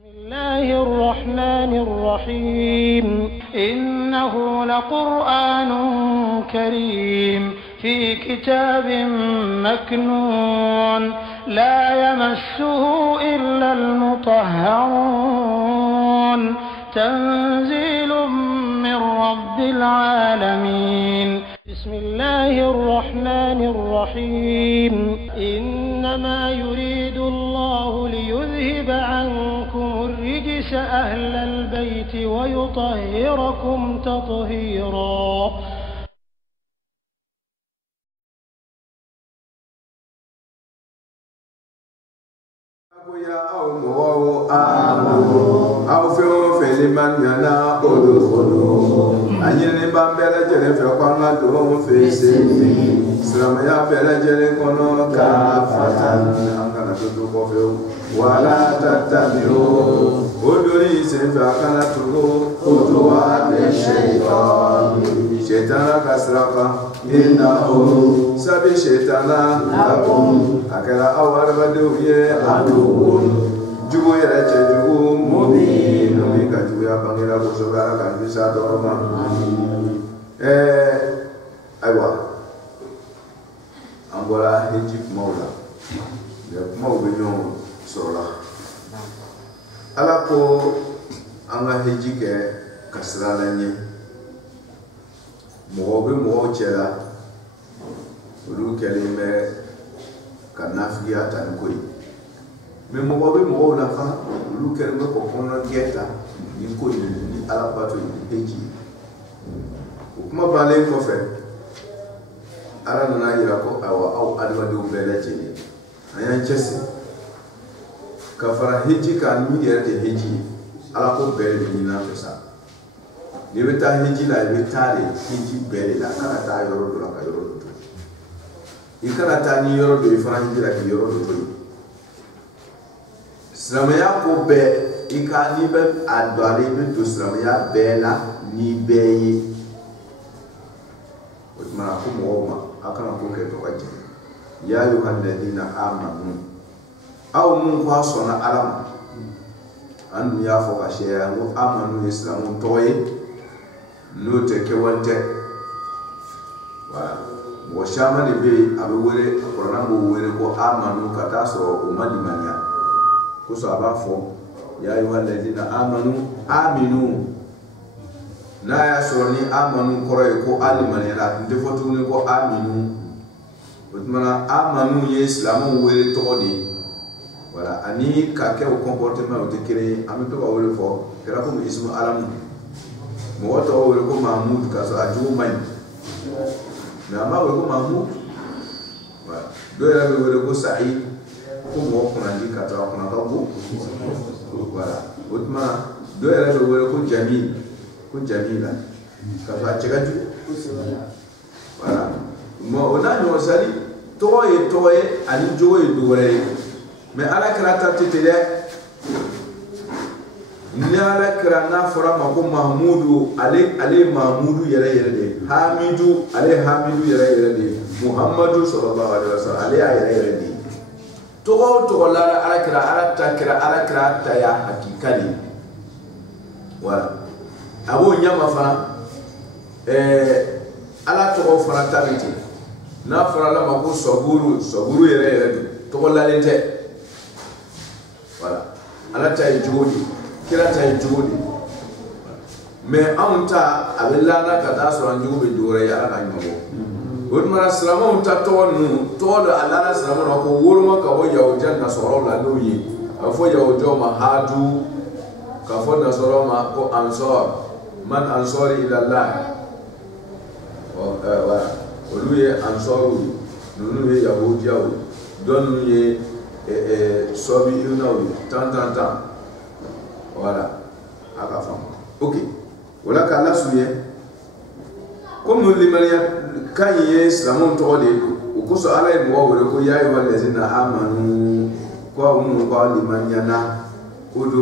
بسم الله الرحمن الرحيم إنه لقرآن كريم في كتاب مكنون لا يمسه إلا المطهرون تنزيل من رب العالمين بسم الله الرحمن الرحيم إنما يريد الله ليذهب عنكم الرجس أهل البيت ويطهركم تطهيرا aw fɛn o fɛn ni ma ɲana o do kɔnɔ a ɲinini b'an bɛɛ lajɛlen fɛ ko an ka don fɛ seli silamɛya bɛɛ lajɛlen kɔnɔ k'a fata an kana to kɔfɛ wala tatabi o donni sen fɛ a kana tugu kutuba ni sɛtana ka sira kan innahu sabi sɛtana lakum a kɛra aw adamadenw ye aduwwun jugu yɛrɛ cɛjugu mubin min ka juguya bangera kosɛbɛ Ala k'an kisi a tɔɔrɔ ma. Ayiwa an bɔra heji kumaw la kumaw bɛ ɲɔgɔn sɔrɔ la. Ala ko an ka heji kɛ ka sira la ɲɛ mɔgɔw bɛ mɔgɔw cɛ la olu kɛlen bɛ ka nafigiya ta ni ko ye. Mais mɔgɔ bɛ mɔgɔw la fana olu kɛlen bɛ k'o kɔnɔnajɛ ta ni ko in ni Ala bato ni heji o kuma bannen kɔfɛ Ala nana yira ko awa aw adamadenw bɛɛ lajɛlen an y'an cɛsiri ka fara heji kan min yɛrɛ tɛ heji ye Ala ko bɛɛ de bɛ ɲini an fɛ sa n'i bɛ taa heji la i bɛ taa de heji bɛɛ de la kana taa yɔrɔ dɔ la ka yɔrɔ dɔ to i kana taa ni yɔrɔ dɔ i fana heji la k'i yɔrɔ dɔ to yen. Silamɛya ko bɛɛ i ka n'i bɛ a dɔn ale i bɛ to silamɛya bɛɛ la ni bɛɛ ye o tuma ko mɔgɔw ma a kana ko kɛ tɔgɔ jɛ ya ayyuhal ladina amanu aw mun ko a sɔnna Ala ma an dun y'a fɔ ka sɛya ko amanu ye silamɛw tɔgɔ ye n'o tɛ kɛwale tɛ voilà mɔgɔ caman de bɛ yen a bɛ wele kuranɛ b'o wele ko amanu ka taa sɔrɔ o ma limaniya koso a b'a fɔ ya ayyuhal ladina amanu aminu n'a y'a sɔrɔ ni amanu kɔrɔ ye ko alimaniyara a tun tɛ fɔ tuguni ko aminu o tuma na amanu ye silamɛw wele tɔgɔ de ye voilà ani ka kɛ o comportement o tɛ kelen ye an bɛ to ka wele fɔ kɛra komi ismu alamu mɔgɔ tɔgɔ wele ko Mahmud k'a sɔrɔ a jogo man ɲi mais an b'a wele ko Mahmud voilà dɔw yɛrɛ bɛ wele ko Saïd ko mɔgɔ kunnadi ka to a kunna ka bon voilà o tuma dɔw yɛrɛ bɛ wele ko Jamil ko Jamila ka to a cɛ ka jugu voilà o n'a ɲɔgɔn sali tɔgɔ ye tɔgɔ ye ani jogo ye dɔ wɛrɛ ye mais Ala kira ta tɛ ten dɛ ni Ala kira n'a fɔra ma ko Mahmudu ale Mahmudu yɛrɛ yɛrɛ de Hamidu ale Hamidu yɛrɛ yɛrɛ de Muhammadu sallallahu alaihi wasallam ale y'a yɛrɛ yɛrɛ de tɔgɔ o tɔgɔ la Ala kira ta ya hakika de voilà a b'o ɲama fana Ala tɔgɔ fana ta bɛ ten n'a fɔra la ma ko Saburu yɛrɛ yɛrɛ de tɔgɔ lalen tɛ voilà Ala ta ye cogo di kira ta ye cogo di mais anw ta a bɛ laana ka taa sɔrɔ an jogo bɛ dɔ wɛrɛ ye Ala ka ɲuman bɔ o tuma na silamɛw ta tɔgɔ ninnu tɔgɔ dɔ a laana silamɛw na ko woloma ka bɔ Yahudiya nasɔrɔw la n'o ye a bɛ fɔ Yahudiyaw ma Hadu ka fɔ nasɔrɔw ma ko Ansɔr man ansɔri ilallah voilà olu ye Ansɔriw ye ninnu ye Yahudiyaw ye dɔ ninnu ye Sɔbiyunaw ye tan voilà a ka faamu ok wala k'a lasurunya komi limaniya kan ye silamɛw tɔgɔ de ye o kosɔn Ala ye mɔgɔw wele ko ya ayyuhal ladina amanu ko aw minnu ko aw limaniyana ko do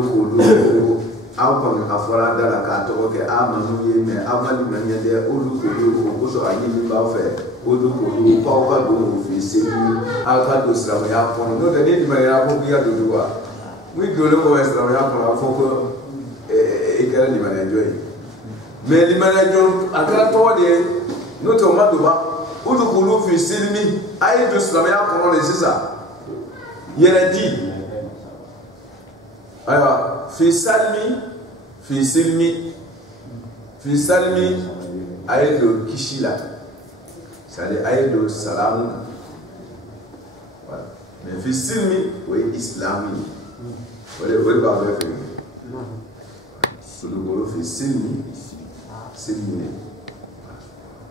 aw kɔni a fɔra da la k'a tɔgɔ kɛ amanu ye mais aw ma limaniya dɛ olu ko do o kosɔn a ɲini b'aw fɛ olu ko do ko aw ka don o fɛ seli aw ka don silamɛya kɔnɔ n'o tɛ ni limaniyara ko k'i ka don wa Oui, de l'eau est pour la fois et qu'elle est managée. Mais les managers, à quel point notamment devant, où le boulot fait silmi, aïe de Slamia pour les ça. Il y a dit. Alors, fait silmi, aïe de Kishila. C'est-à-dire aïe de Salam. Voilà. Mais fait silmi, oui, islami. Voilà, vous va faire. Sur le boulot fait silmi.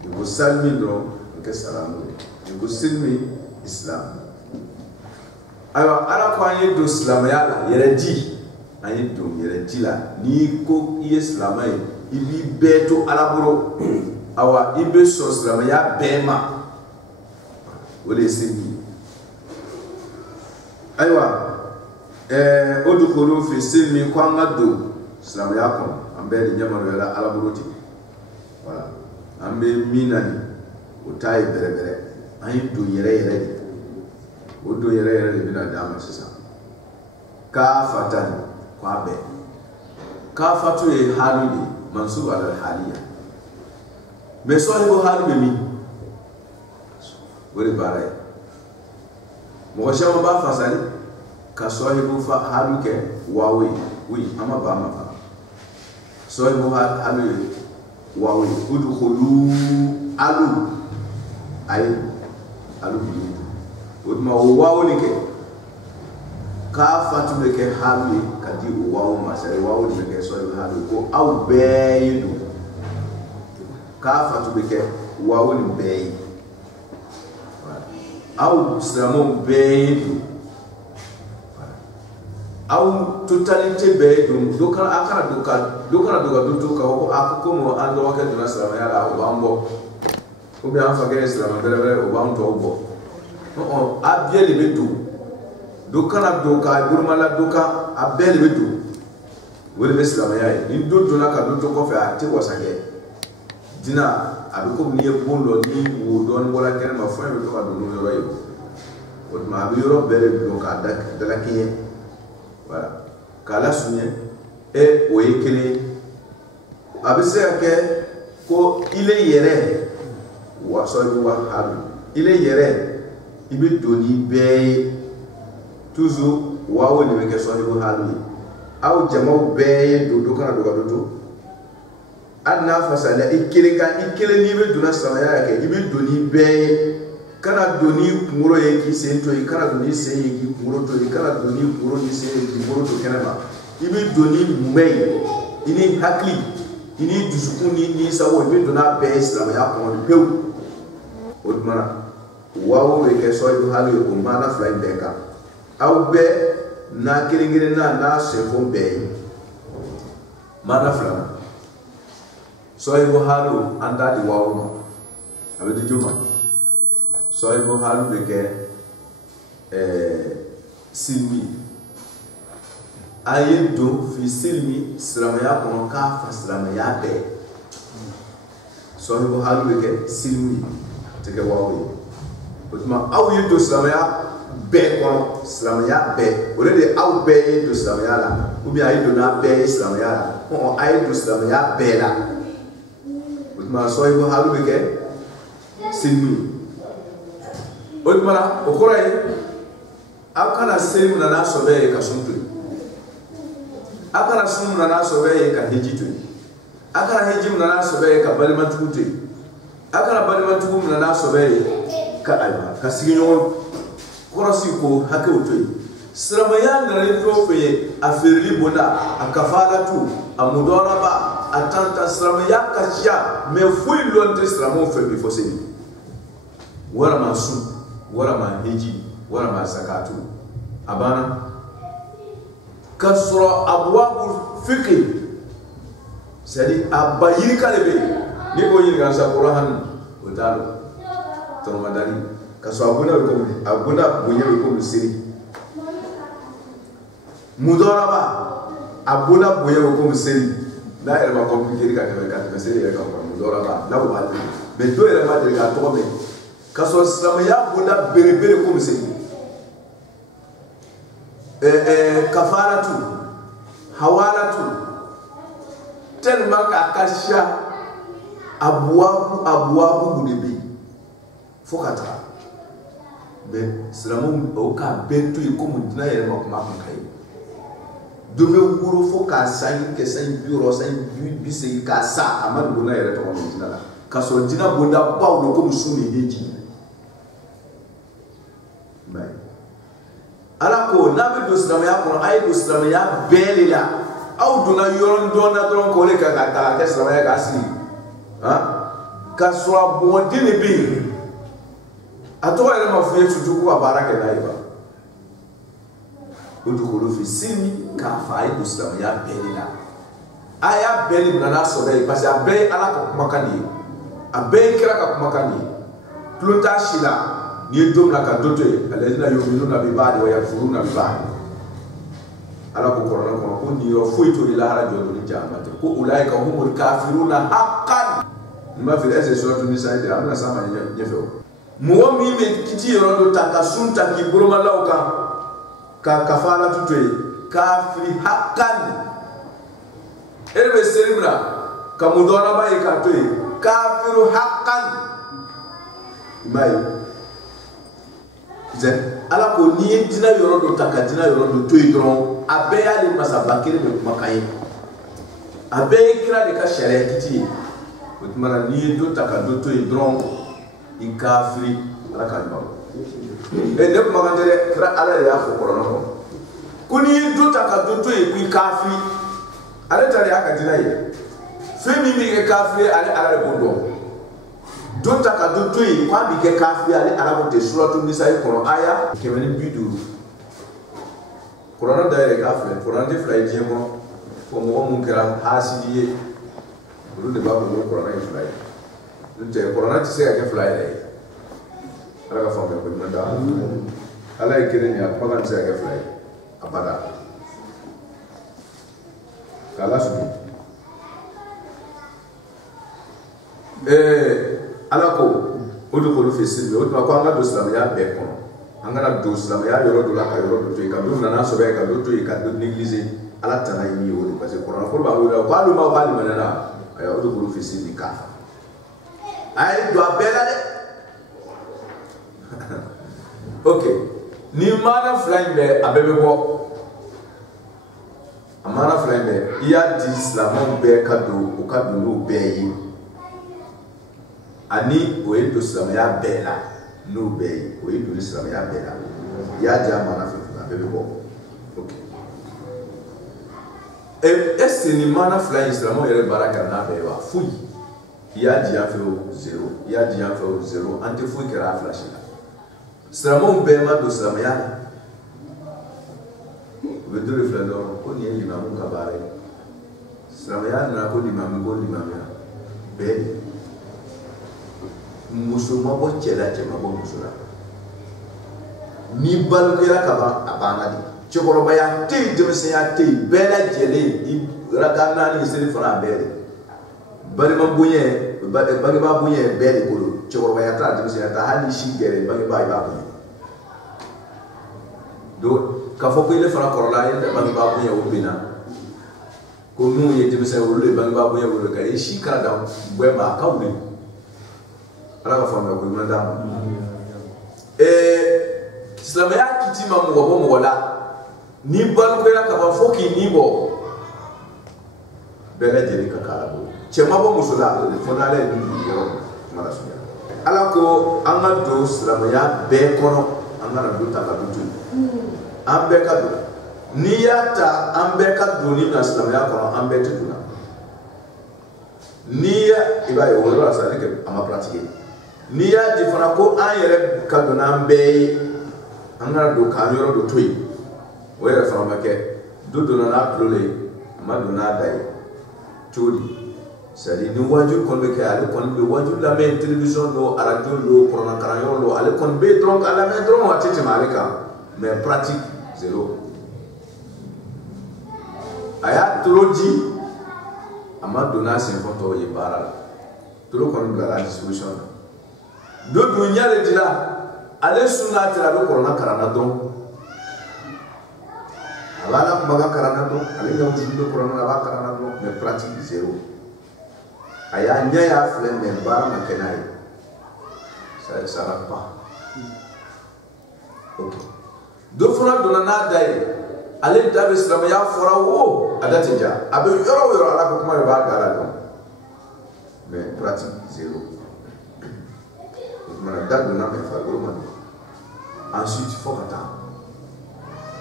Il faut salmi donc, salam. Il faut silmi islam. Alors, à la fois, il y a de Slamaya, il y a dit. Il y a dit là, ni ko islam, il vit beto à la bro. Awa, il veut son Slamaya bema. Vous les silmi. Aïwa, Odukolo fait silmi kwa ngado. Slamaya kon, ambel nyamano à la broti. Voilà. Ambe minani otai bere ayi do yere o do yere bina dama sisa ka fatan kwa be ka fatu e halidi mansub ala haliya me so he bo halu mi wori bare mo shama ba fasali ka so he bo fa halu ke wawi wi ama ba ma fa so he bo halu wawe udkhulu alu bi odma wawo ni ke ka fatu be ke halu kadi wawo masare wawo ni ke so halu ko au beyidu ka fatu be ke wawo ni beyi au sramon beyidu au totalité beyidu dokara akara dokara dutu ka ko akukomo ando wakati na salama yala obambo obi anfa gere salama bere obamto obo no abieli betu dokara doka burmala doka abeli betu wele be salama yayi ni doto na ka doto ko fe ati wasage dina abiko ni ebondo ni wo don wala kere ma fo be to ka do no yo o ma bi yoro bere doka dala kiye voilà kala sunye et o ekele abise ke ko ile yere wa so wa halu ile yere ibe doni be toujours wa woni me ke so wa halu aw jamaw be do kana do anna fasala ikele ni be dona sama ya ke ibe doni be kana doni muro ye ki sento e kana doni se ye ki muro to e kana doni muro ni se ye ki muro to kenema ibe doni mumei ini hakli ini dusukuni ni sawo ibe dona be islam ya ko pew odmana wawo be ke so ibe halu ko mana fly beka aw be na kiringire na se fo be mana fly so ibe halu anda di wawo abe di juma so ibo halu beke silmi ayedo fi silmi sramaya ko ka fa sramaya be so ibo halu beke silmi teke wawi otuma aw yedo sramaya be ko sramaya be orede aw be yedo sramaya la ubi ayedo na be sramaya la ko ayedo sramaya be la otuma so ibo halu beke silmi odmara okorai akana selimu na sobe ka suntu akana sumu na sobe ka hijitu akana hijimu na sobe ka balimantukutu akana balimantukumu na sobe ka alba ka siginyo korosi ko hake utoi sramaya na rito fe afirli boda akafala tu amudoraba atanta sramaya kashia me fui lonte sramon fe bifoseni wara masu wala ma hiji wala ma zakatu abana kasra abwabul fiqh sadi abayir kalebe ni ko yin gansa qur'an utalo to madani kasra abuna bunye ko siri mudoraba abuna bunye ko siri na erba compliqué ka siri ka mudoraba na wa be do era ma de ka to me kaso samaya bunda berebere ko mse kafaratu hawalatu tellement akasha abuabu budebi fokata be silamu o ka betu ikomu dina yere makuma kai dome wuro foka sanyi ke sanyi biro sanyi bise ka sa amadu na yere to no dina la ka so dina bonda bawo ko musuni heji bai ala ko nabi do silamu ya ko ay do silamu ya belila aw duna yoron dona don ko le ka ta ke silamu ya kasi ka so abondi ni bi ato ere ma fu etutu ko abara ke dai ba udukulu fi simi ka fa ay islam ya belila aya beli na so dai parce abe ala ko makani abe kira ka makani pluta shila ni dom na ka dote alazina yu'minuna bi ba'di wa yakfuruna bi ba'di ala ko korona ko ni ro fu to ila hara jodo ni jamate ko ulaika humul kafiruna haqqan ma fi ese suratu nisa ide amna sama nyefo mo mi me kiti yoro do takasunta ki buruma lauka ka kafala tutwe kafiri haqqan erbe serimna kamudona baye katwe kafiru haqqan mai ze ala ko ni dina yoro do takadina yoro do toy dron abe ali masabakire be makaye abe kira de ka shere kiti utmara ni do takado toy dron in kafiri ala ka ba ne kuma kan dere kira ala ya fo korona ko kuni do takado toy ku kafiri ala tare aka dina ye femi mi ke kafiri ala bondo do takado toy kwa bi ke kafiri ala ko te suratu nisa ko aya kemeni bidu korona daire kafiri korona de fly jemo ko mo mun kira hasidiye ru de babu mo korona fly nte korona ti se ya fly dai ala ka famu ko manda ala ikire ni apa kan se ya fly abada kala su ala ko udukulu fi silbi udma ko anga do islam ya be ko anga do islam ya yoro do la ka yoro do ka do na so be ka do to ka do négliger ala tana yi woni parce que corona ko ba wo ko alu ma ba ni manana ay udukulu fi silbi ka ay do abela de okay ni mana flying be abebe bo amana flying be iya di islam be ka do o ka do no be yi ani oedo islam ya bela no be oedo islam ya bela ya jama na fi na bebe bo okay est ni mana fly islam yere baraka na be wa fui ya di afi 0 ya di afi 0 ante fui kera flash la islam be ma do islam ya we do le flador ko ni imam ka bare islam ya na ko imam ya be musulman bo cɛla cɛma bo musula ni balukɛla ka ban a banna de cɛkɔrɔbaya tɛ yen denmisɛnya tɛ yen bɛɛ lajɛlen i raka naani seli fana bɛɛ de balima bonya bangebaa bonya bɛɛ de bolo cɛkɔrɔbaya t'a denmisɛnya ta hali si gɛrɛ bangebaa i b'a bonya donc k'a fɔ ko ile fana kɔrɔla i tɛ bangebaa bonya o bɛ na ko minnu ye denmisɛn olu de bangebaa bonya wolo ka i si k'a dan bɛɛ ma a ka wuli ala ka famu ko manda islamaya kiti ma mo bo mo la ni ban ko ya ka ba foki ni bo bela jeri ka kala bo chema bo musula fo na le ni yo mala sunya ala ko anga do islamaya be kono anga do ta ka do an be ka do ni ya ta an be ka do ni na islamaya kono an be tuduna ni ya iba yo wala sa ne ke ama pratiquer ni ya di fana ko an yɛrɛ ka dɔn an bɛɛ ye an kana don k'an yɔrɔ dɔ to yen o yɛrɛ fana ma kɛ do donna n'a tulo le a ma don n'a da ye cogo di c'est à dire ni wajibi kɔni bɛ kɛ ale kɔni bɛ wajibi lamɛn télévision do radio do kuranna kalanyɔrɔ do ale kɔni bɛ dɔrɔn k'a lamɛn dɔrɔn a tɛ tɛmɛ ale kan mais pratique zéro a y'a tolo di a ma don n'a senfɔ tɔw ye baara la tolo kɔni bila la disposition na do dunya le dila ale sunna tira do korona karana don abala maga karana do ale nyaw jundo Quran aba karana do mais pratique zéro aya nya ya flen men bara ma kenai ça sera pas ok do fona do na dai ale dabe islam ya fora wo adate ja abe yoro ala ko kuma ba gara do mais pratique zéro mana dal do na me fa go man ensuite il faut attendre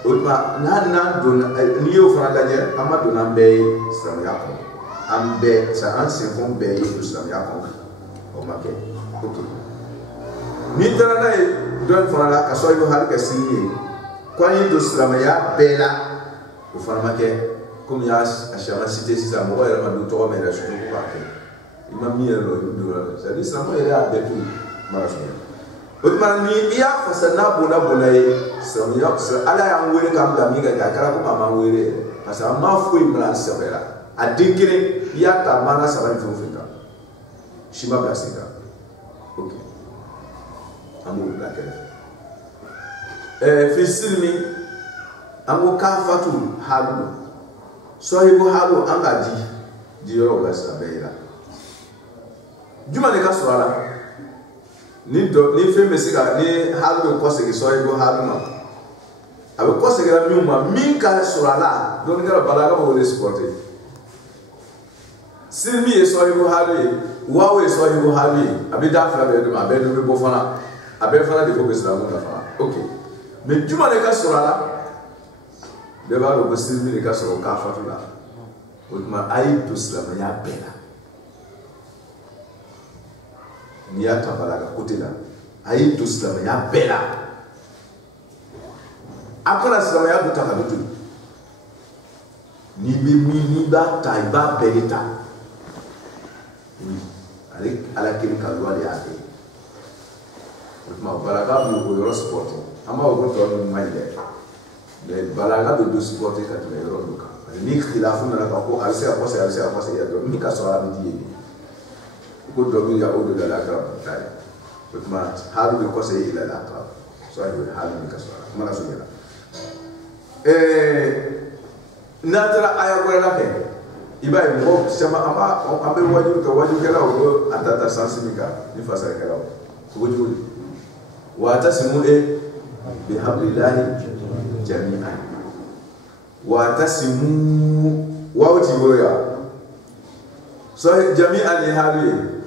Ouma na dona liyo fana lajɛ an ma donna an bɛɛ ye silamɛya kɔnɔ an bɛɛ sa an senfɛnw bɛɛ ye don silamɛya kɔnɔ o ma kɛ ok n'i taara n'a ye dɔ in fana la ka sɔrɔ i bɛ hali kɛ sini ye ko an ye don silamɛya bɛɛ la o fana ma kɛ komi y'a sariya cité sisan mɔgɔ yɛrɛ ma don tɔgɔ min yɛrɛ sɔrɔ ko k'a kɛ i ma min yɛrɛ dɔn i bɛ don la c'est à dire silamɛ yɛrɛ y'a bɛɛ to mara sɔrɔ o tuma ni i y'a fasa n'a bona ye silamɛya ala y'an wele k'an bila min kɛ a kɛra komi a m'an wele parce que an m'a foyi bila an sɛbɛra a den kelen i y'a ta mana saba ni fɛn o fɛn kan si ma bila sen kan ok an b'o bila kɛrɛfɛ fi silimi an ko k'a fatu halu sɔhibu halu an k'a di yɔrɔw la sisan bɛɛ yira juma de ka sɔrɔ a la ni fɛn bɛ se ka ni halu bɛ kɔsegin sɔhibu halu ma a bɛ kɔsegin min ma min ka sɔrɔ a la dɔnnikɛla balaga b'o de supporter silimi ye sɔhibu halu ye wawo ye sɔhibu halu ye a bɛ da fila bɛɛ de ma a bɛɛ de bɛ bɔ fana a bɛɛ fana de ko bɛ silamɛ na fana ok mais juma de ka sɔrɔ a la bɛɛ b'a dɔn ko silimi de ka sɔrɔ k'a fatu la o tuma a ye to silamɛya bɛɛ la n'i y'a ta balaga côté la a ye to silamɛya bɛɛ la a kana silamɛya dɔ ta ka dɔ to n'i bɛ min n'i b'a ta i b'a bɛɛ de ta ale ala kelen ka loi de y'a kɛ o tuma balaga b'o yɔrɔ supporter an b'a fɔ ko tɔ ninnu man ɲi dɛ mais balaga bɛ don supporter ka tɛmɛ yɔrɔ ninnu kan parce que ni khilafu nana ka ko a bɛ se ka kɔsegin a bɛ se ka kɔsegin a dɔn min ka sɔrɔ a bɛ di ye ko dɔ bɛ yan o de la lakara ta ye o tuma halu bɛ kɔsegin i la lakara soit i bɛ halu min ka sɔrɔ a la kuma la so yɛlɛ n'a taara aya wɛrɛ la kɛ i b'a ye mɔgɔ caman an bɛ wajibi kɛ wajibikɛlaw ko a ta sansi min kan ni fasarikɛlaw cogo cogo di wa tasimu bihablillahi jami'an wa tasimu wa ti goya so jami'an ni halu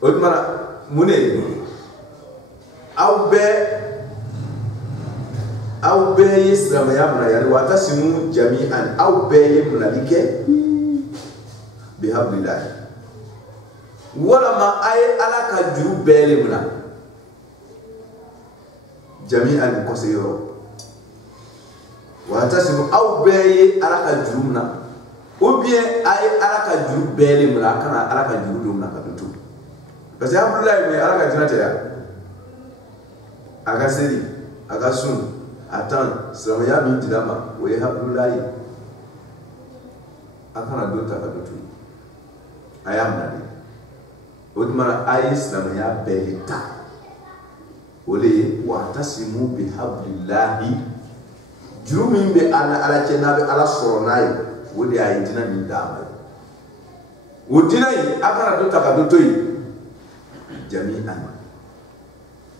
o tuma mune aw bɛɛ ye silamɛya mina yani wa tasimu jami'an aw bɛɛ ye minali kɛ bihablillahi walama a ye ala ka juru bɛɛ le mina jami'an kɔsɛ yɔrɔ wa tasimu aw bɛɛ ye ala ka juru mina ou bien a ye ala ka juru bɛɛ le mina a kana ala ka juru dɔ mina ka don to parce que hablillahi min ala ka jinɛ tɛ yan a ka seli a ka sun a tan silamɛya min dira ma o ye hablillahi a kana don ta ka don to a y'a mina de o tuma a ye silamɛya bɛɛ de ta o le ye wa tasimu bihablillahi juru min bɛ ala cɛ n'a bɛ ala sɔrɔ n'a ye o de y'a ye dinɛ min d'a ma o dinɛ in a kana don ta ka don to yen jami'an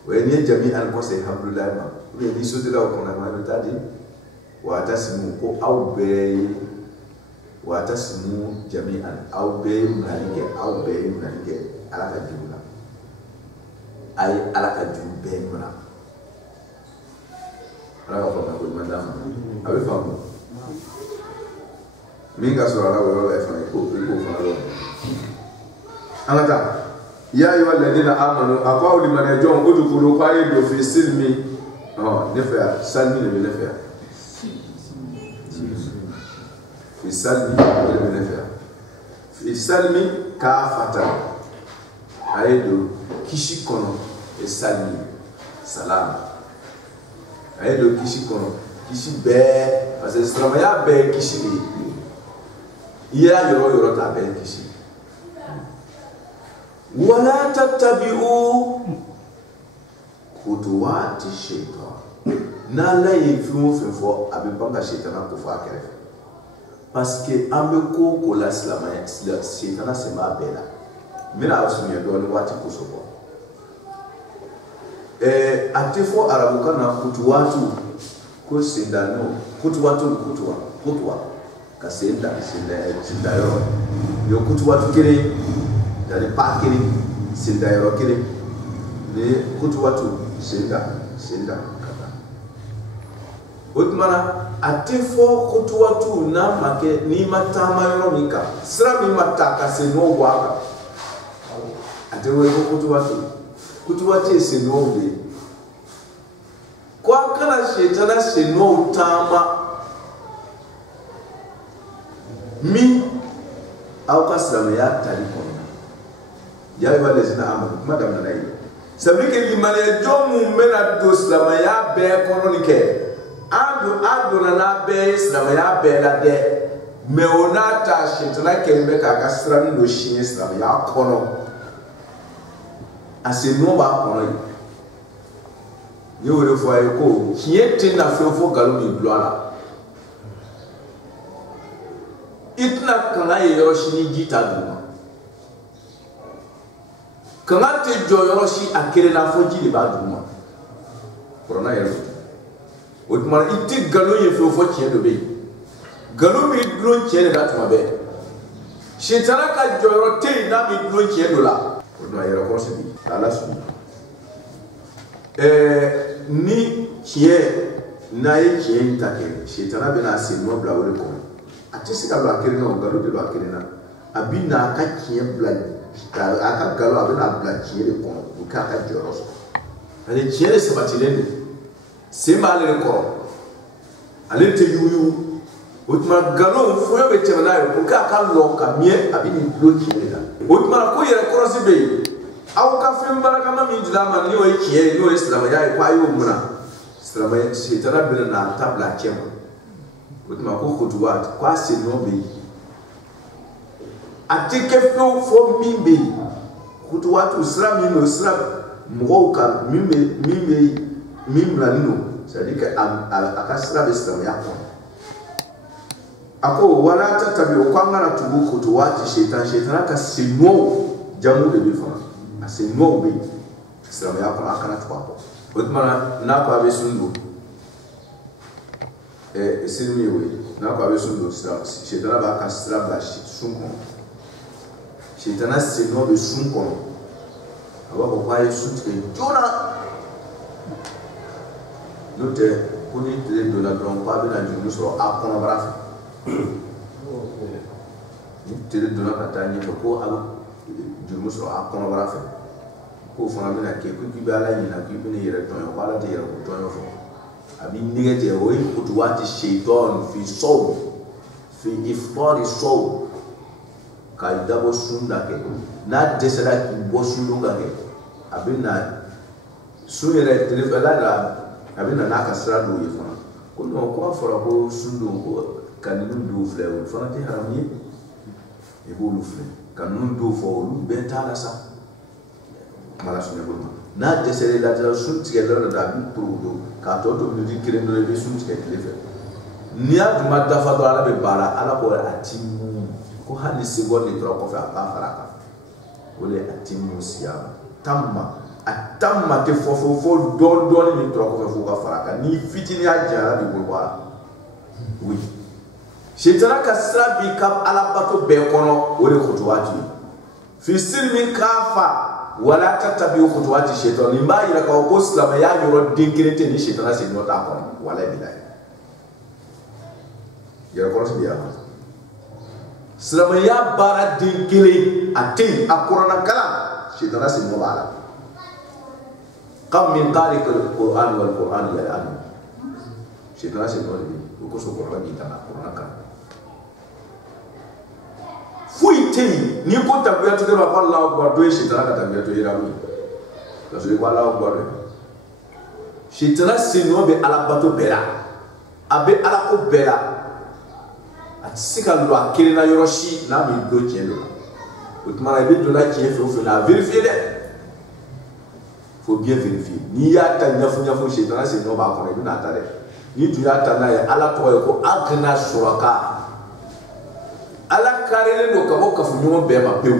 o ye n'i ye jami'an kɔsɛ hablillahi ma ou bien n'i sotira o kɔnɔ i bɛ taa di wa tasimu ko aw bɛɛ ye wa tasimu jami'an aw bɛɛ ye minali kɛ aw bɛɛ ye minali kɛ ala ka juru la a ye ala ka juru bɛɛ mina ala ka faamuya ko ɲuman d'a ma a bɛ faamu min ka sɔrɔ ala o yɔrɔ la i fana i k'o fana dɔn an ka taa ya ayyuha alladhina amanu a ko aw limaniya jɔnw udkhulu ko a ye don fi silmi ne fɛ yan salmi de bɛ ne fɛ yan fi salmi o de bɛ ne fɛ yan fi salmi kaafatan a ye don kisi kɔnɔ salmi salam a ye don kisi kɔnɔ kisi bɛɛ parce que silamɛya bɛɛ ye kisi de ye i y'a yɔrɔ yɔrɔ ta a bɛɛ ye kisi wala tattabi'u khutuwati shaytan n'a la ye fɛn o fɛn fɔ a bɛ ban ka sitana ko fɔ a kɛrɛfɛ parce que an bɛ ko la silamɛya sitana sen b'a bɛɛ la n bɛna aw surunya dɔɔnin waati kosɔn a tɛ fɔ arabukan na kutuwaatu ko sendano kutuwa ka senda yɔrɔ ye kutuwaatu kelen dari pa kelen senda yɔrɔ kelen ni kutuwaatu senda ka taa o tuma na a tɛ fɔ kutuwaatu n'a ma kɛ n'i ma taama yɔrɔ min kan sira min ma ta ka se n'o bɔ a kan a tɛ wele ko kutuwaatu ye se n'o de ye ko a kana sitana se n'o taama min aw ka silamɛya tali kɔnɔ ya ayyuha allazina amanu kuma daminɛna ye ça veut dire que limaniya jɔn mun bɛna don silamɛya bɛɛ kɔnɔ nin kɛ a donna n'a bɛɛ ye silamɛya bɛɛ la dɛ mais o n'a ta sitana kɛlen bɛ k'a ka siranin dɔ siɲɛ silamɛya kɔnɔ a se n'o b'a kɔnɔ ye n y'o de fɔ a ye ko tiɲɛ tɛ na fɛn fɔ nkalon min dulɔ a la i tɛna kanga ye yɔrɔ si ni ji ta duguma kanga tɛ jɔ yɔrɔ si a kelen na fɔ ji de b'a duguma kɔrɔna yɛrɛ o tuma i tɛ nkalon ye fɛn fɔ tiɲɛ dɔ bɛ yen nkalon bɛ dulon tiɲɛ de la tuma bɛɛ sitana ka jɔyɔrɔ tɛ yen n'a bɛ dulon tiɲɛ dɔ la o tuma yɛrɛ kɔrɔsi bi ala sɔnna ni tiɲɛ n'a ye tiɲɛ in ta kɛ sitana bɛ n'a sen nɔ bila o de kɔnɔ a tɛ se ka don a kelen na o nkalon tɛ don a kelen na a bɛ n'a ka tiɲɛ bila a ka nkalon a bɛ n'a bila tiɲɛ de kɔnɔ o k'a ka jɔyɔrɔ sɔrɔ ani tiɲɛ de sabatilen don sen b'ale de kɔrɔ ale tɛ yugu o tuma nkalon fɔyɔ bɛ tɛmɛ n'a ye o k'a ka lɔ ka miɛ a bɛ nin dulon tiɲɛ de la o tuma ko yɛrɛ kɔrɔsi bɛ yen aw ka fɛn barakama min dila ma n'o ye tiɲɛ ye n'o ye silamɛya ye ko a y'o munna silamɛya sitana bɛna n'a ta bila cɛ ma o tuma ko kutuba ko a sen nɔ bɛ yen a tɛ kɛ fɛn fɔ min bɛ yen kutuba tu sira min don sira mɔgɔw ka min bilalen don c'est à dire que a ka sira bɛ silamɛya kɔnɔ a ko wala ta tabi o ko an kana tugu kutuba ti sitana ka sen nɔ jamu de bɛ fana a sen nɔ bɛ yen silamɛya kɔnɔ a kana tugu a kɔ o tuma n'a ko a bɛ sun don silmi ye n'a ko a bɛ sun don sitana b'a ka sira bila sun kɔnɔ sitana sen nɔ bɛ sun kɔnɔ a b'a fɔ ko a ye sun tigɛ joona n'o tɛ ko ni tile donna dɔrɔn ko a bɛna juru sɔrɔ a kɔnɔbara fɛ ni tile donna ka taa ɲɛfɛ ko a bɛ juru sɔrɔ a kɔnɔbara fɛ k'o fana bɛna kɛ ko k'i bɛ ala ɲininka k'i bɛ ne yɛrɛ tɔɲɔ ko ala tɛ yɛrɛ ko tɔɲɔ fɔ a b'i nɛgɛ tigɛ o ye kutuwaati seetɔn fi sɔw fi ifɔri sɔw k'a dabɔ sun da kɛ n'a dɛsɛra k'i bɔ sun ka kɛ a bɛ na sun yɛrɛ telefɔni la a bɛ na n'a ka sira dɔw ye fana ko non ko a fɔra ko sun don ko ka ninnu dɔw filɛ olu fana tɛ haramu ye i b'olu filɛ ka ninnu dɔw fɔ olu bɛɛ t'a la sa mala sunjɛ bolo ma n'a dɛsɛra la dɔrɔn sun tigɛlen dɔ a b'i poro don k'a tɔ to miniti kelen dɔrɔn i bɛ sun tigɛ tile fɛ n'i y'a dun ma dafa dɔrɔn ala bɛ baara ala ko a ti mun ko hali ni seconde de tora kɔfɛ a b'a fara a kan o de a ti mun siya tamma a tamma tɛ fɔ dɔɔnin min tora kɔfɛ fo ka fara a kan ni fitinin y'a janya ala b'i bolo bɔ a la oui sitana ka sira b'i ka alabato bɛɛ kɔnɔ o de kutuwaati ye fi silmi k'a fa wala ta tabi kutuwaati sitana nin b'a yira k'a fɔ ko silamɛya yɔrɔ den kelen tɛ ni sitana sen nɔ t'a kɔnɔ wala bi la yɛrɛ kɔrɔsi bi yan silamɛya baara den kelen a tɛ yen a kɔrɔna kalan sitana sen nɔ b'a la kam min qari al-Qur'an wal Qur'an yal'anu sitana sen nɔ de bɛ yen o kosɔn kɔrɔla b'i kan a kɔrɔna kalan foyi tɛ yen n'i ko takbiratu de b'a fɔ Allahu akbar dɔ ye sitana ka takbiratu yira mun ye parce que i ko Allahu akbar de sitana sen nɔ bɛ alabato bɛɛ la a bɛ alako bɛɛ la a tɛ se ka don a kelen na yɔrɔ si n'a b'i dulon tiɲɛ dɔ la o tuma na i bɛ donna tiɲɛ fɛn o fɛn na a vérifier dɛ faut bien vérifier. Ni ya ta nyafu shaitan c'est non ba ko na ta de. Ni tu ya ta na ya ala to ko agna suraka. Ala karele no ka boka fu nyoma be ma pew.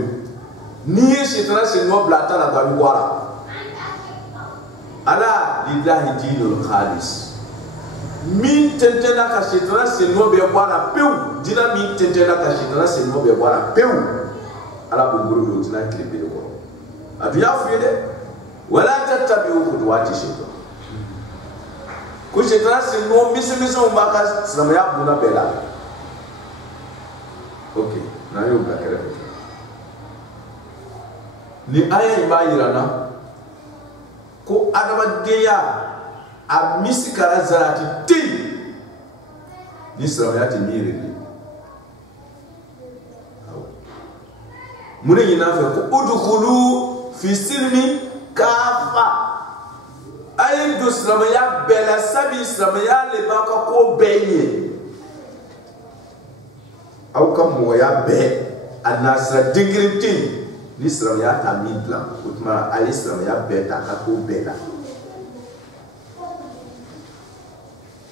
Ni shaitan c'est non blata na ba mi wara. Ala lillahi dinul khalis. Min tentena ka shaitan c'est non be wara pew. Dina min tentena ka shaitan c'est non be wara pew. Ala bo guru do dina klibe ko. Aduya fuede wala tattabi'u khutuwati shaytan. Ku shaytan sin no misiso mbaka sama ya buna bela. Okay, na yo ba kere. Ni aya ibayirana ko adama deya a misikara zarati ti ni sama ya ti mire ni. Mune yina fe ko udkhulu fi silmi kafa ay do silamaya bela sabi silamaya le baka ko benye aw kam moya be anasa digriti ni silamaya ta midla utma ay silamaya be ta ka ko bela.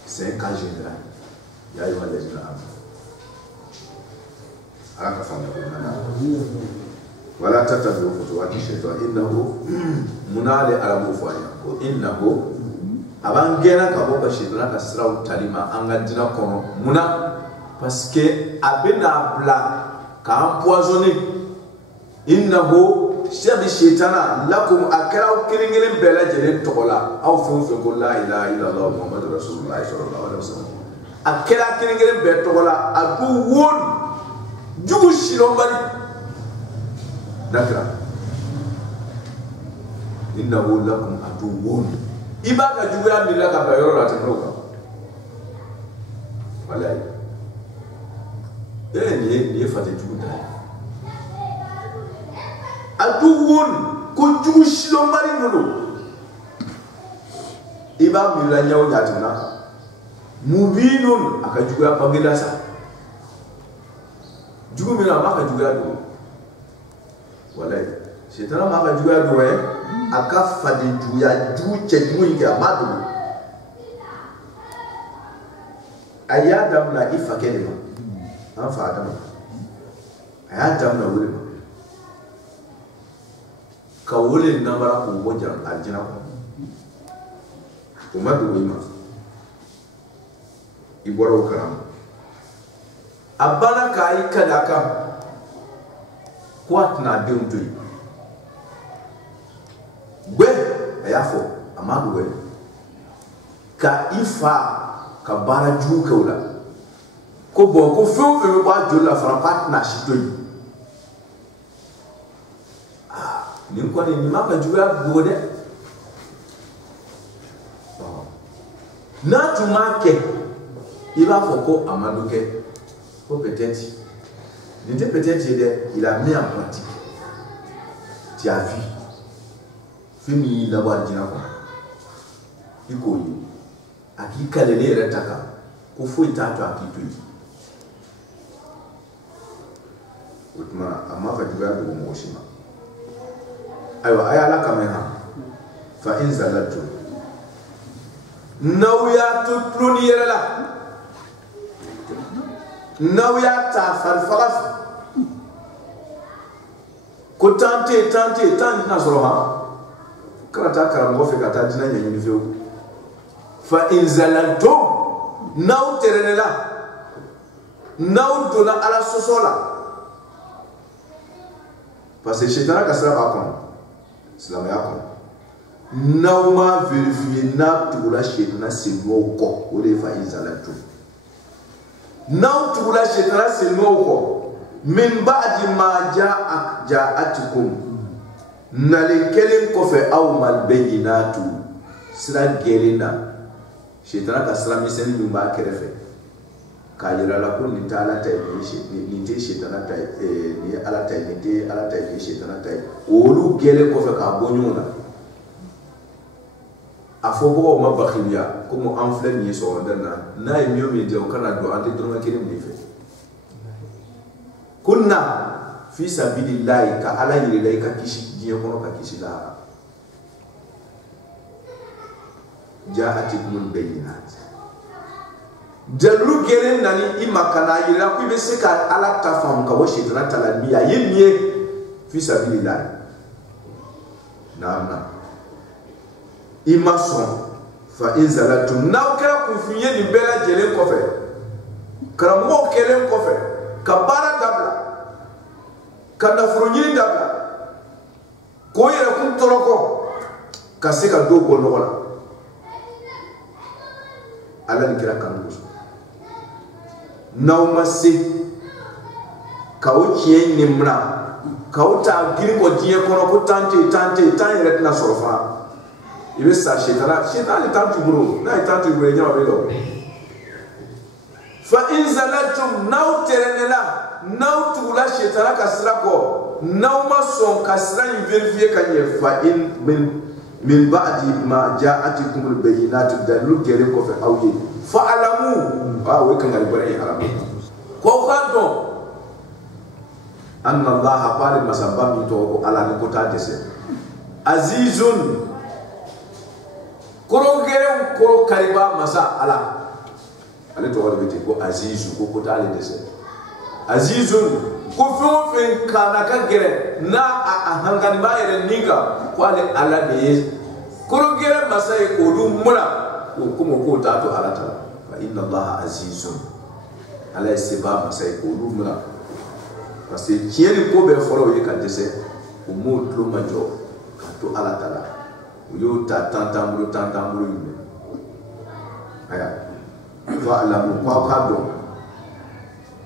C'est un cas général. Ya yo les gens aka fanya wala tatabi'u khutuwati shaytan innahu munali alamu fanya ko innahu abangena ka boka shaytan ka siraw talima anga dina kono muna parce que abena bla ka empoisonné innahu shabi shaytana lakum akraw kiringelen bela jelen tokola aw fu ko la ilaha illallah muhammadur rasulullah sallallahu alaihi wasallam akra kiringelen be tokola adu won jugu shilombali dakra innahu lakum aduwwun ibaka jugu ya billah ka bayoro la tanoka wallahi ni fate jugu dai aduwwun ko jugu shilombali nono iba billah nyaw nyatina mubinun aka jugu ya pangila sa jugu mina maka jugu ya do wallahi shaitan ma ka juya do aka fadi juya juche juyi ga madu ayadam la ifakene ma an fa adam ayadam la wuri ka wuri na bara ko wojan aljina ko madu wima iboro karam abana kai kadaka quoi na deuntu gwe ayafo amadu gwe ka ifa ka bara ju kawla ko bon ko fo fe ba jola fra pat na shitoyi ni ko ni ma ka juya gode na tuma ke iba fo ko amadu ke ko peut-être il a mis en pratique. Tu as vu. Fini d'abord dina ko. Iko yi. Aki kalele retaka. Ko foi tatu akitu. Utma amma fa juga do mo shima. Aywa ayala kamera. Fa in zalatu. Nawiyatu truni yela. Nawiyata farfaqaf. Ko tante na soro ha karata karango fe kata dina nyanyi feu fa in zalantum naw terenela naw dona ala sosola parce que shaitan ka sala ba kon islam ya kon naw ma vérifier na tula shaitan c'est no ko o de fa in zalantum naw tula shaitan c'est no ko min ba'di ma ja'atkum nalin kelin kofe aw mal bayinatu sira gelina shaytan ka sira misen dum ba kerefe ka yira la kun ni taala tay ni te shaytan tay ni ala tay ni te ala tay ni shaytan tay olu gele kofe ka bonyuna afo bo ma bakhiliya ko mo enfle ni so ndana na yimyo mi de kana do ante droma kerim ni fe kunna fi sabilillahi ka ala yiri ka kishi diye kono ka kishi la ja'atikumul bayyinat dalu gelen nani imakana yira ku be se ka ala ta fam ka wo shaytan tala biya yimye fi sabilillah na imason fa in zalatum naw kala ku fiye ni bela jelen ko fe karamo kelen ko fe ka bara dabla ka nafurunyi dabla ko yera kun toroko ka se ka do ko nola ala ni kira kan musu naw masi ka o kiye nimra ka o ta giri ko diye kono ko tante tan yere na sorfa ibe sa shetana tantu bro na tantu bro nya wabelo fa in zalatum naw terenela naw tula shetana kasra ko naw mason kasra vérifier kanye fa in min ba'di ma ja'atikumul bayyinatu dalu gere ko fa awye fa alamu wa kan ngal bare haram ko kado anna allah qala masabami to ko ala ni ko ta dese azizun koro gere ko kariba masa ala ale to wala beti ko azizu ko ta ale dese azizun ko fe kana ka gere na hangani ba yere niga ko ale ala de koro gere masa e ko du mura ko ko ta to ala ta fa inna allah azizun ala seba masa e ko du mura parce que kieni ko be folo ye ka dese o mo tlo majo ka to ala ta yo ta tantambulu ni aya fa alamu ko kado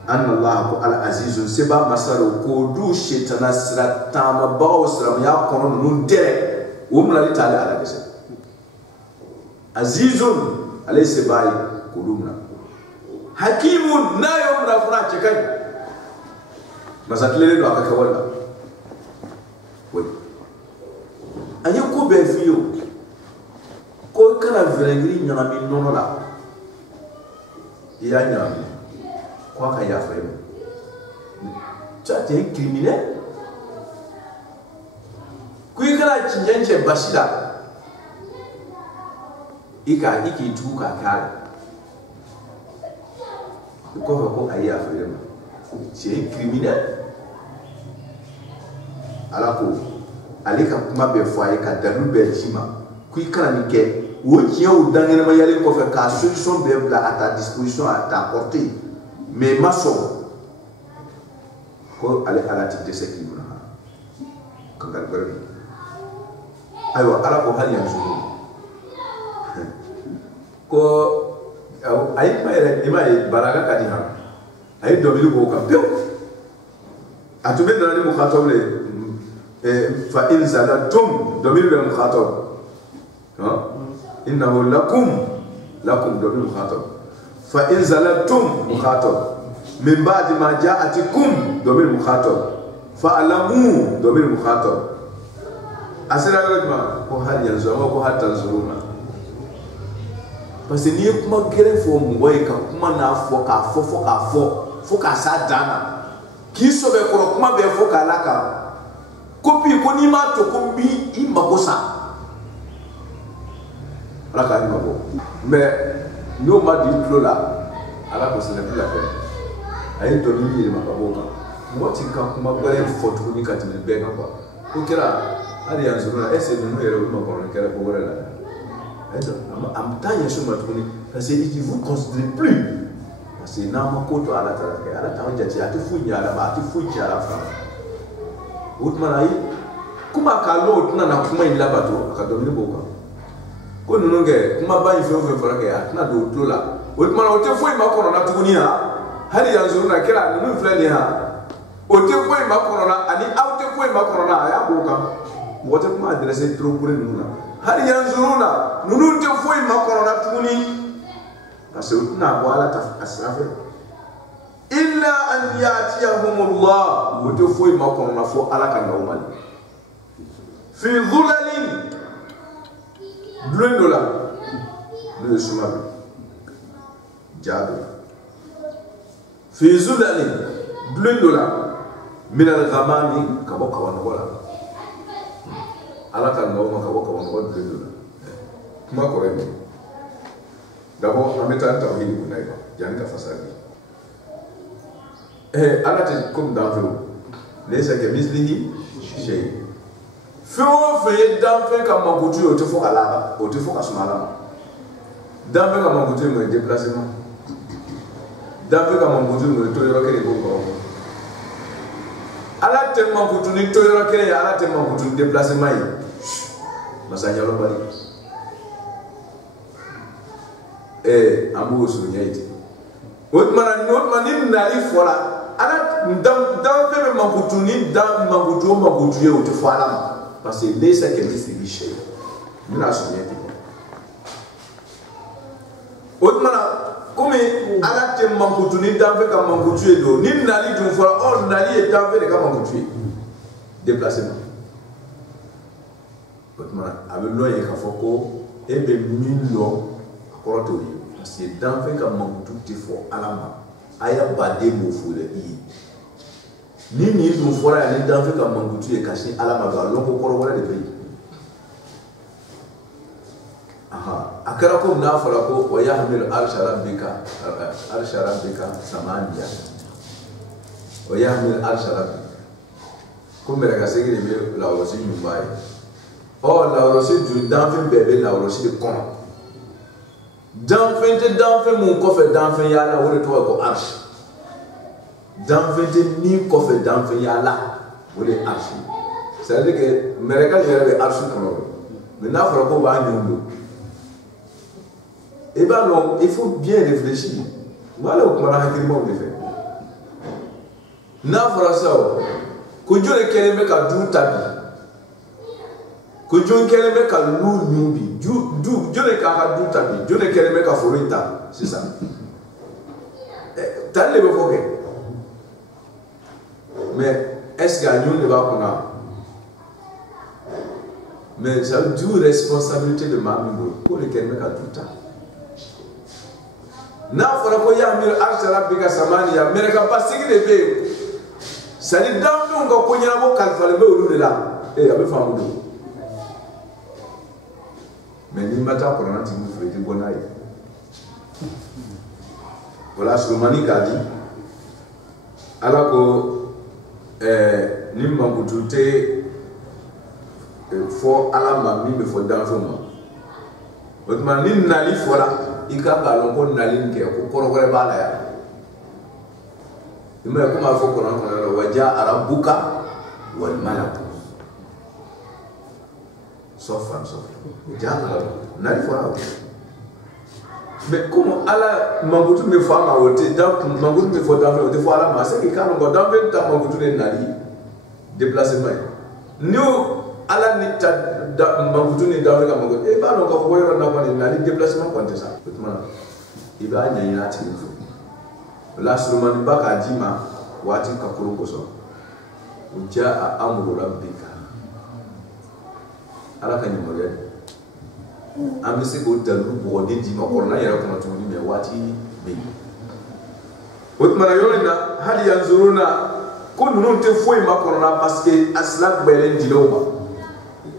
anna allah ko al azizun seba masaro ko du shetana sira tama bawo sira ya kono nun dere o mun ali tale ala dese azizun alaysa bai ko dumna hakimun na yo mun afuna cekai masatlele do akaka wala we ayi ko be fiyo ko kala virengiri nyami nono la ya nyami ko ka ya fa tu es criminel kui kala chinjenje bashida iki tuka kala ko ayi fa tu es criminel alako alika kuma be foye ka dalu be jima kui kana ni ke wo kiya o dangene ma yale ko fe ka solution be bla à ta disposition à ta portée mais maso ko ale ala ti de sekki na ka gal bare ayo ala ko hal yanzu ko ay mayre imay baraga kadi ha ay dobilu ko ka pew atube dana ni mukhatawle fa in zalatum domir bil mukhatab innahu lakum domir mukhatab fa in zalatum mukhatab min ba'di ma ja'atikum domir mukhatab fa alamu domir mukhatab asira rajma ko hal yanzu ko hatta zuruna parce que ni kuma gere fo ngoy ka kuma na fo ka sa dana ki so be ko kuma be fo ka laka kopi ko ni ma to ko bi I makosa ala ka ni mako mais no ma di plola ala ko se ne plus la peine ay to ni ma ka boka mo ti ka kuma gare fo to ni ka ti be ka ko ko kira ali yanzu na ese no yero ma ko kira ko gore la am tanya suma to ni parce que il vous considère plus parce que na ma ko to ala ta jati ati funya ala ba ati funya ala fa utmanai kuma kalo tuna na kuma ila bato akadomini boka ko nununge kuma ba ifo fara ke atna do tlola utmana ote foi makono na tukunia hali yanzu na kila nunu fulani ha ote foi makono na ani aute foi makono na ya boka wote kuma adresse trop pour nununa hali yanzu na nunu te foi makono na tukuni parce que utna wala ta asrafe illa an yatiyahumullah wote foi makono na fo alaka na umali fi dhulalin blendola le sumabi jabe fi dhulalin blendola min al-ghamami kaboka wanola alaka na umaka kaboka wanola blendola kuma korebe d'abord on met un tawhid ku nay yani ka fasadi ala te comme dans le laysa ka mislihi shay fe dans fe ka mabutu o te fo kala o te fo ka sumala dans fe ka mabutu mo déplacement dans fe ka mabutu mo to yoro kele ko ala te mabutu ni to yoro kele ala te mabutu déplacement yi masanya lo bari amu sunyait otman ni nali fola ala dam fe mabutu ni dam mabutu ye o te fola parce que les sacs qui sont riches nous la sunyait otman comme ala te mabutu ni dam fe ka mabutu ye do ni nali du fola on nali e dam fe de ka mabutu déplacement otman avec lo ye ka foko ebe milo koroto parce que dans fait comme tout te faut alama aya bade mo fule i ni do fora ni dans fait comme tout e caché alama ga lonko koro wala de pays aha akara ko na fara ko wa yahmil arsharabika samaniya wa yahmil arsharabika ko mera ga segre be la wasi mumbai oh la wasi du dans fait bébé la wasi de kon d'enfin mon coffre d'enfin yala ou le toi ko arche d'enfin ni coffre d'enfin yala ou le arche ça veut dire que mereka yere arche kono maintenant il faut qu'on va nyundo et ben non il faut bien réfléchir voilà au comment hakilimo de fait na frasa ko jole keleme ka du tabi ko jon keleme ka lu nyumbi jone ka du tabi jone keleme ka forita c'est ça tal le foke mais est-ce que nous ne va pas mais ça du responsabilité de mamimbo pour le keleme ka du tabi na fara ko ya mir arsala bika samani ya mereka pasigi de be sali damu ngo ko nyana bo kalfale be ulu de la abe famu do mais ni mata ko na ti mu fredi bonai wala sulmani kadi ala ko ni mangutute fo ala ma mi me fo danfo ma otman ni nali fola ika balon ko nali ke ko korogore bala ya ima ko ma fo ko na ko waja arabuka wal malak sofan jangan nali fola mais comment ala mangutu me fo ma wote donc mangutu me fo danfo wote fo ala ma c'est que quand on dans 20 ans mangutu ne nali déplacement nous ala ni ta mangutu ni dawe ka mangutu e ba no ka ko yoro na ko ni na déplacement konte ça tutuma iba nya ina ti fu la sulman ba ka jima wati ka kuru ko so uja amru rabbika ala ka ni mo le ami se ko dalu bo de di ma ko na yara ko to ni me wati be utma yoro na hali yanzuruna ko nun te foi ma ko na parce que asla belen diloma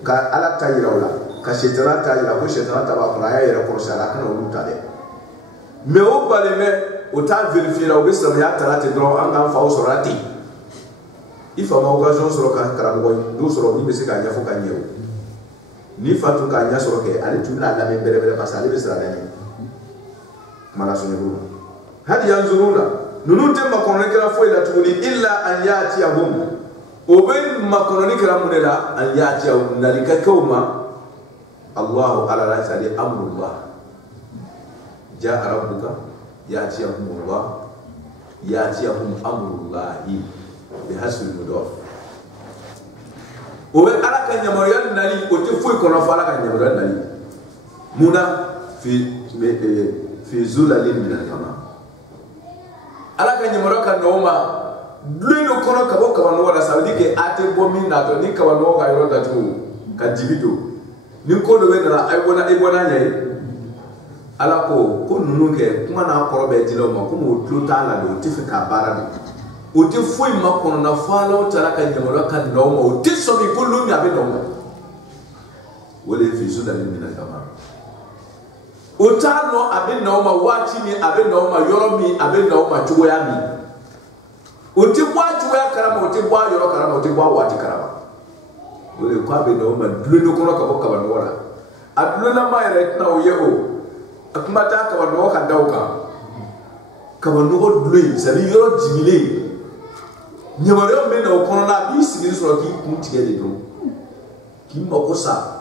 ka ala tayira wala ka shetana tayira ko shetana taba ko ya yere ko sala kana olu tade mais o bale me o ta vérifier la o be sama ya tarate dro an kan fa o sorati il faut ma occasion soro ka karamo do soro ni be se ka nya fo ka nyew ni fatu ka nya soro ke ali tuna la me bere bere pasale be sala dani mala sunne bu hadi yanzuruna nunu te ma kono kala fo ila tuni illa an yati yahum وبين ما كنا نكرم مننا أن يأتي نالك كوما الله على رأس أمر الله جاء ربك يأتيهم الله يأتيهم أمر الله بحسب المضاف وبين على كان يمريان نالي وتفوي كنا فعلا كان يمريان نالي منا في زلال من الغمام على كان يمريان كان نوما Lino kono kabo kabano wala saudi ke ate bomi na to ni kabano ka yoro da tu ka dibido ni ko do na ay bona nyai ala ko nunu ke kuma na ko be dilo ma ko mo tlota la do tifika barade o te foi ma kono na fala o tara ka nyamoro ka no ma o te so mi ko lumi abe no wala fi sudan min kama Otano abe na oma wachi mi abe na oma yoro mi abe na oma chugo ya mi. Oti bwa chugo ya karama oti bwa yoro karama oti bwa wati karama. Ole kwa abe na oma dulu kono ka boka banora. Adulu na ma yere na oyego. Akumata ka banwa ka dauka. Ka banwa dulu sabi yoro jimile. Nyamare o me na okono na bi sigi so ki kuntige de do. Ki makosa.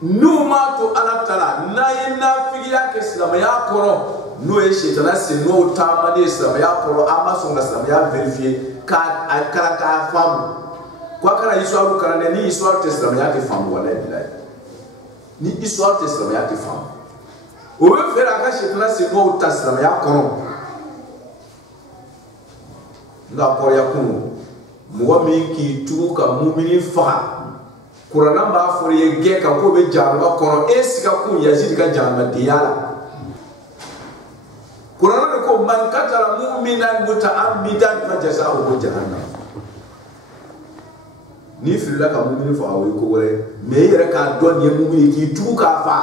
Numa to ala tala na yina figiya ke islamaya koro no e shetana se no tama de islamaya koro ama so na islamaya verifier ka akara ka fam kwa kana histoire kana ni histoire te islamaya ke fam wala billahi ni histoire te islamaya ke fam o be fera ka shetana se no ta islamaya koro nga ko ya kunu mo mi ki tu ka mu'mini fa Kurana ba fori ye ge ka ko be jarba kono esika ku yazid ka jarba diyala Kurana ko man katala mu'minan muta'ammidan fa jazaohu jahannam ni filla ka mu'min fa awi ko wore me yere ka don ye mu'min ki tu ka fa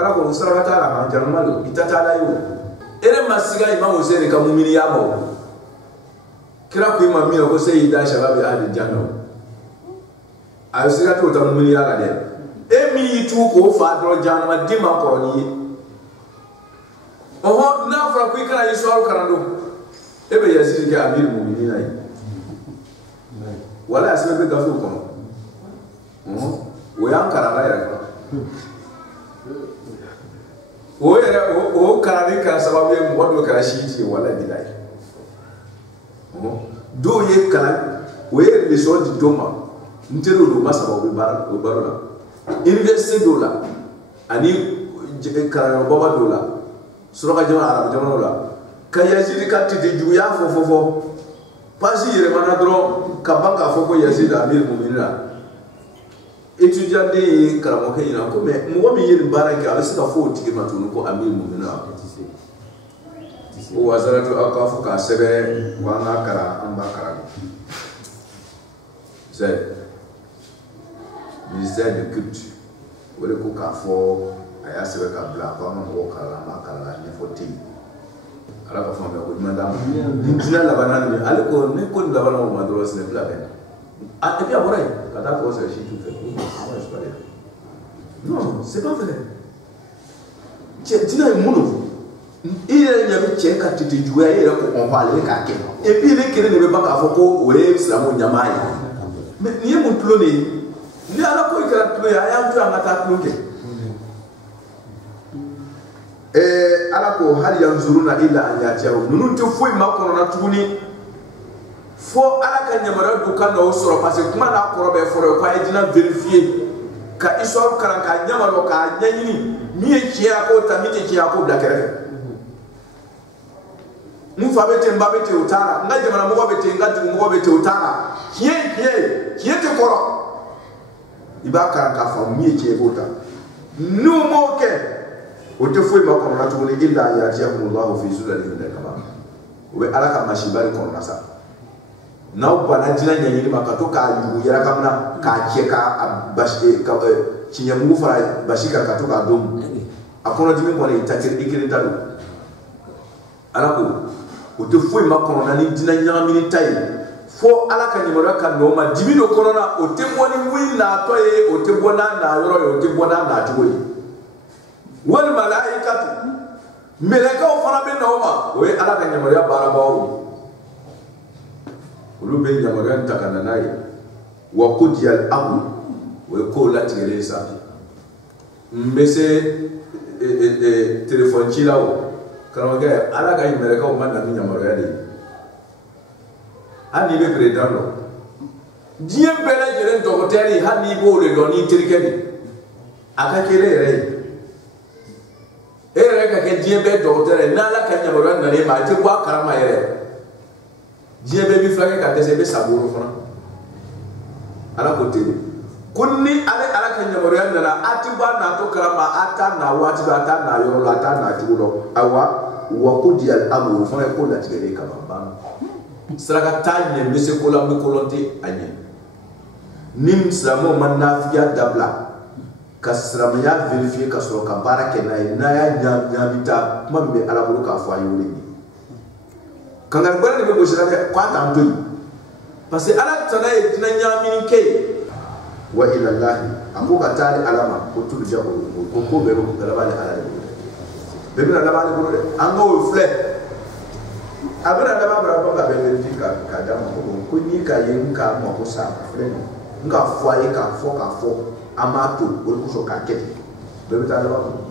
ala ko sarata ala ma jarmal itata la yo ere masiga imam Hussein ka mu'min ya mo kira ko imam mi ko sayyida shababi ahli jannah ayo sira to ta mumini ala de emi yitu ko fa dro janma dima ko ni oho na fra ko ikara yiso al karando ebe yazid ke amir mu'minin ay wala asbe be gafu ko o yan karala ya o yere o karali ka sababu e modo kara shiti wala bilay do ye kala o ye le so di doma ntero do masaba o barola université do la ani kara baba do la sura jama arab jama la kay yazid ka tidi juya fofofo pasi yere mana dro ka banka foko yazid amir mu'minina étudiant de karamo ke ina ko mais mo mi yeri baraka ala sika fo tigi matunu ko amir mu'minina o wazaratu aqafu ka sebe wana kara amba kara c'est ministère de culture wole ko ka fo aya sebe ka bla ko ma ko kala ma kala ni foti ala ka fo me ko madame dina la banane ale ko ne ko la banane ma dros ne bla ben a et puis après kada ko se chi tout fait non c'est pas vrai dina muno il y a bi che ka titi juya ere ko on va aller ka ke et puis le kene ne be ba ka fo ko we islamu nyamai mais ni mon plone ni ala ko ikara tulo ya ya mtu angata tulo ke ala ko hal yanzuruna illa an yatiyahu nunun te foi makono na tuguni fo ala ka nyamara du kan do soro parce que kuma na koro be foro ko ay dina vérifier ka isor karan ka nyamaro ka nyanyini mi e kiya ko tamite kiya ko bla kere mu fa bete mbabete utara ngaje mara mo bete ngati mo bete utara kiye te koro ibaka ka fa mi ke bota no mo ke o te foi ma ko na to ni illa ya Allah fi zulalin da kama we alaka mashibari ko na sa na bana dina nyanyini makato ka yugo yara kamna ka che ka bashi ka kinyamu fara bashika ka to ka dum akono dimi ko ni tatir ikiri tadu alako o te foi ma ko na ni dina nyamini tai fo ala ka nyimoro ka no ma dibino korona o te boni wi na to ye o te bona na yoro ye o te bona na tuwe wal malaikatu meleka o fana be na o ma o ye ala ka nyimoro ya bara bawo ulu be nyimoro ya takana nayi wa qudiyal amr wa ko la tigere sa mbese telephone chilawo kana ga ala ka nyimoro ka o ma na nyimoro ya de ani be président lo die bele jere docteur hani bo le lo ni trikedi aka kele ere ka ke die be docteur na la ka nyamoro na ne ma ti kwa karama yere die be bi flake ka tese be saboro fona ala ko te kunni ala ka nyamoro na na atiba na to karama ata na wati ba ata na yoro la ata na tulo awa wa kudi al amru fona ko la tigere ka bamba saraka tanye mese kola mi kolonte anye nim samo manafiya dabla ka silamɛya vérifier ka sɔrɔ ka baara kɛ n'a ye n'a y'a ɲaabi ta kuma min bɛ ala bolo k'a fɔ a ye o de ye kangari gbɛrɛ de bɛ gosi la dɛ k'a t'an to yen parce que ala tana ye diinɛ ɲaamini kɛ yen wa ilallahi a ko ka taa ni ala ma ko turja ko ko bɛɛ bɛ laban ni ala de bolo bɛɛ bɛna laban ne bolo dɛ an k'o filɛ a bɛna laban bara ko ka bɛɛ vérifier ka d'a ma ko n'i ka ye n k'a mako sa filɛ nin n k'a fɔ a ye k'a fɔ an m'a to o de kosɔn k'a kɛ ten bɛɛ bɛ taa laban kɔnɔ